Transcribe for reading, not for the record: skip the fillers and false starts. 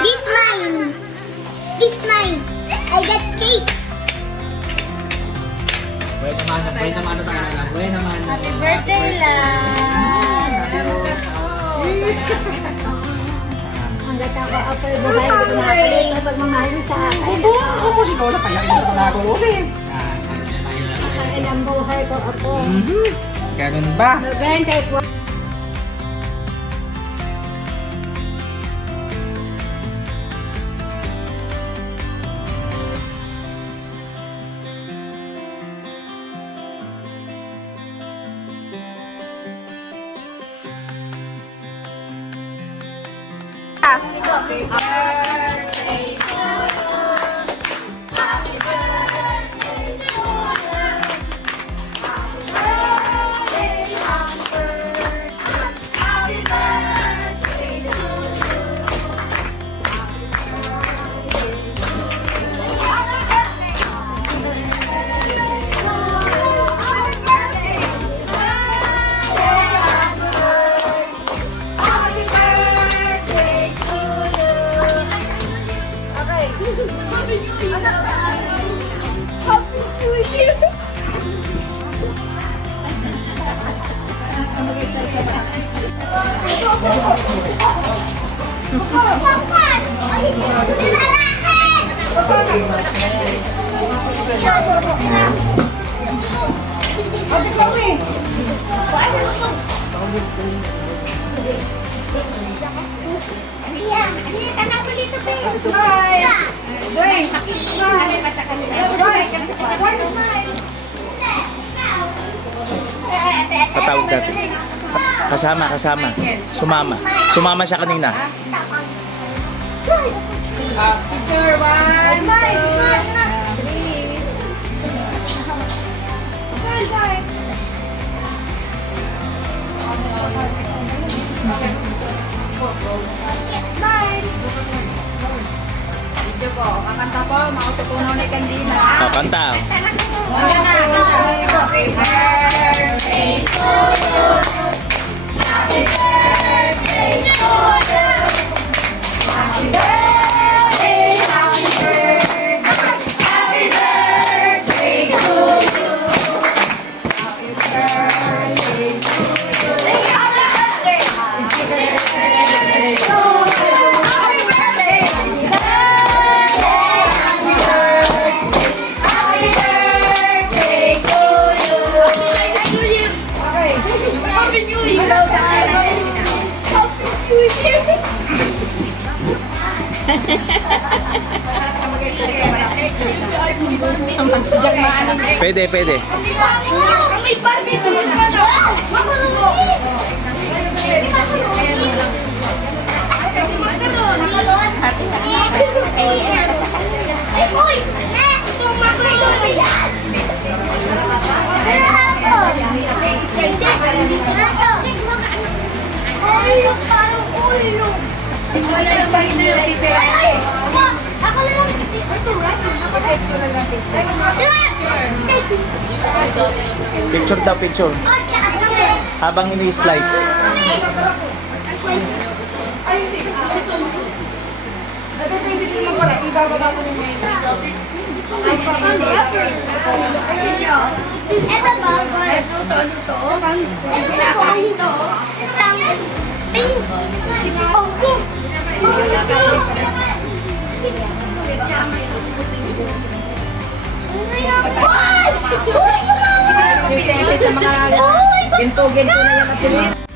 This mine. This mine. I got cake. Buhay naman tayo lang. Buhay naman. Happy birthday, lang. Hanggat ako apple buhay ko na ako sa pagmamahal mo sa akin. Ako si Lola, kaya ito na ako ulit. Ang ang buhay ko ako. Ganun ba? Maganda ko. Patawag natin. Kasama. Sumama siya kanina. Picture 1, 2, 3. Video po. Kakanta po. Mautupuno ni Candina. Kanta. Happy birthday to you. Happy birthday to you. Happy birthday, happy birthday. Happy birthday to you. Happy birthday to you. Happy birthday. Happy birthday to you. Happy birthday. Happy birthday. Happy birthday to you. Okay. Happy New Year. Hello, guys. Happy New Year. Pwede. May Barbie na ay, boy! Itong makulong yan! Ay, parang ulo! Wala lang ba hindi yung tite? Ay! Ako na lang! Ako na lang tite. Picture daw, picture. Habang ini-slice. Ay, Ito ba? Ito. Ito. Sa mga ginto na yan.